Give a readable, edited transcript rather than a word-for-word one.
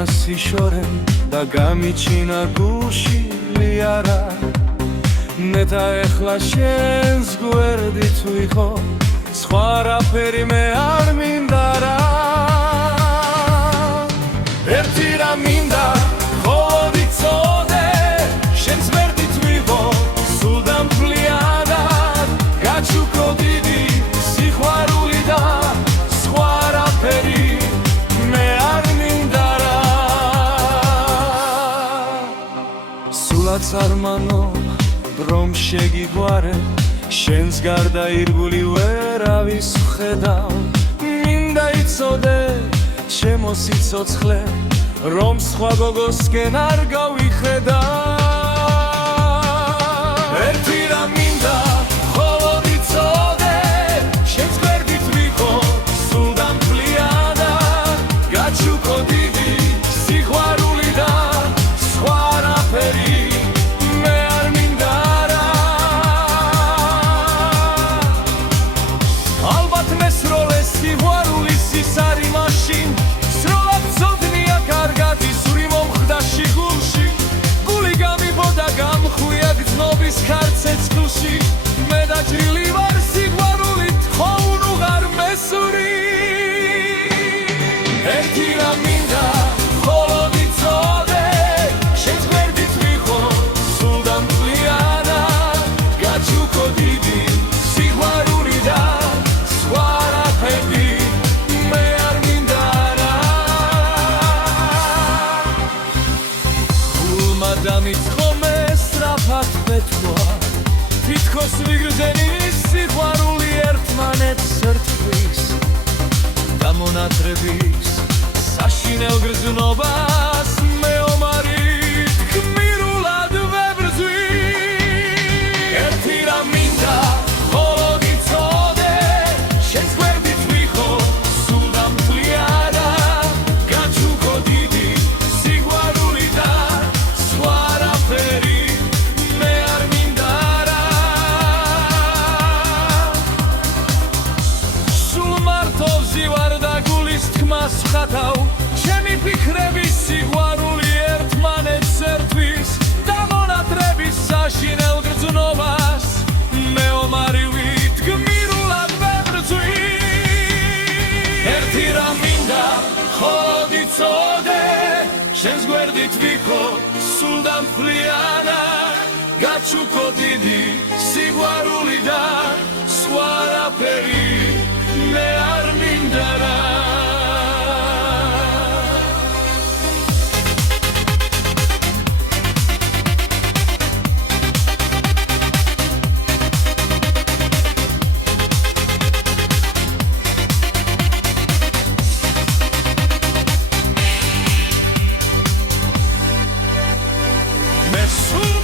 იმას იშორენ და გამიჩინა გუშილი არა ნეტა ეხლა შენს გვერდით ვიხო სხვა რაფერი მე არ მინდა რა ერთი რა მინდა ხოლო ვიცოდე შენს გვერდით ვიყო სულ დამფლიანად გაჩუქო დიდი სიყვარული და სხვა რაფერი მე არ მინდა რა სულაც არ მანო რომ შეგიგვარე შენს გარდა ირგული ვერავის ვხედავ მინდა იცოდე ჩემო სიცოცხლე რომ სხვა გოგოსკენ არ გავიხედავ ერთი რა მინდა ხოლო ვიცოდე შენს გვერდით ვიყო სულ დამფლიანად გაჩუქო დიდი სიყვარული და სხვა რაფერი მე დაჭრილი ვარ სიყვარულით ხომ უღარ მესური ერთი რა მინდა ხოლო ვიცოდე შენს გვერდით ვიყო სულ დამფლიანად გაჩუქო დიდი სიყვარული და სხვა რაფერი მე არ მინდა რა გულმა დამიწყო მე სწრაფად მეთქვა თითქოს ვიგრძენი სიყვარული ერთმანეთს ერთვის დამონათრების საშინელ გრძნობას მეომარით გმირულად ვებრძვი ერთი რა მინდა ხოლო ვიცოდე შენს გვერდით ვიყო სულ დამფლიანად გაჩუქო დიდი სიყვარული და სხვა რაფერი ხათავ ჩემი ფიქრების სიყვარული ერთმანეთს ერთვის დამონათრების საშინელ გრძნობას მეომარივით გმირულად ვებრძვი ერთი რა მინდა ხოლო ვიცოდე შენს გვერდით ვიყო სულ დამფლიანად გაჩუქო დიდი სიყვარული და სხვა რაფერი მე არ მინდა რა Mesut